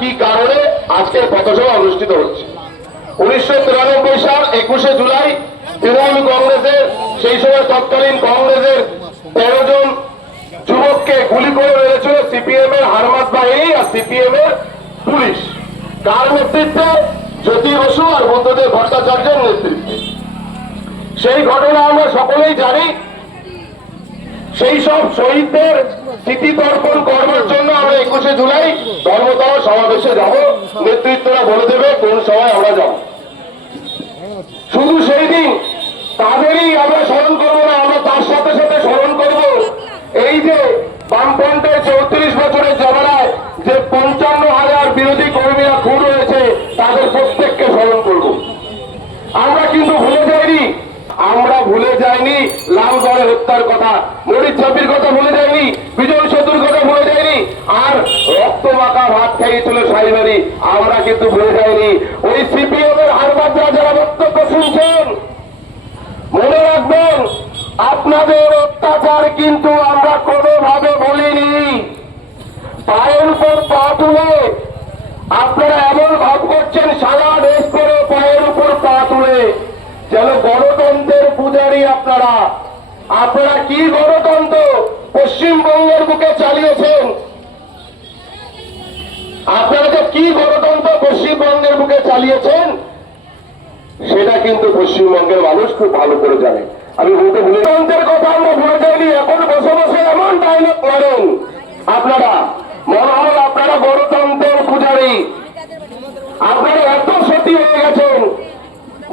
কি কারণে আজকে পথসভা অনুষ্ঠিত হচ্ছে? উনিশশো তিরানব্বই সাল একুশে জুলাই তৃণমূল কংগ্রেসের, সেই সময় তৎকালীন কংগ্রেসের তেরো জন যুবককে গুলি করে মেরেছিল সিপিএম এর হারমাত বাহিনী আর সিপিএম এর পুলিশ। কার নেতৃত্বে? জ্যোতি বসু আর বুদ্ধদেব ভট্টাচার্যের নেতৃত্বে। সেই ঘটনা আমরা সকলেই জানি। সেই সব শহীদদের স্মৃতি তর্পণ করবার জন্য আমরা একুশে জুলাই ধর্মতলা সমাবেশে যাব। নেতৃত্বরা বলে দেবে কোন সময় আমরা যাব। শুধু সেই দিন, তাদেরই আমরা স্মরণ করব না, আমরা তার সাথে সাথে স্মরণ করব এই যে বামফ্রন্টের চৌত্রিশ বছরের জমানায় যে পঞ্চান্ন হাজার বিরোধী কর্মীরা খুন হয়েছে তাদের প্রত্যেককে স্মরণ করব আমরা কিন্তু ভুলে যাইনি আমরা ভুলে যাইনি লালগড়ে হত্যার কথা। মরিচ ছাপির কথা ভুলে যাইনি বিজয় সেতুর কথা ভুলে যাইনি আর রক্ত মাখা ভাত খাইয়েছিল সাইবারি আমরা কিন্তু ভুলে যাইনি ওই সিপিএম এর হারবাদরা যারা বক্তব্য শুনছেন? মনে রাখবেন, আপনাদের অত্যাচার কিন্তু আমরা কোনোভাবে বলিনি পায়ের উপর পা তুলে আপনারা এমন ভাব করছেন সারা দেশ করে পায়ের উপর পা তুলে, যেন পূজারী আপনারা। আপনারা কি গণতন্ত্র পশ্চিমবঙ্গের বুকে চালিয়েছেন? আপনারা যে কি গণতন্ত্র পশ্চিমবঙ্গের বুকে চালিয়েছেন, সেটা কিন্তু পশ্চিমবঙ্গের মানুষ খুব ভালো করে জানে। আমি বলতে ভুলে গণতন্ত্রের কথা আমরা ভুলে যাইনি, এখন বসে বসে এমন ডায়লগ করেন। আপনারা, মনে হয় আপনারা গণতন্ত্রের পূজারী আপনারা এত সতী হয়ে গেছেন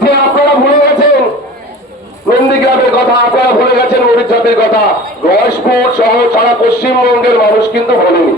যে আপনারা ভুলে গেছেন নন্দীগ্রামের কথা আপনারা ভুলে গেছেন অভিজ্ঞতার কথা। গয়েশপুর সহ সারা পশ্চিমবঙ্গের মানুষ কিন্তু ভোলেনি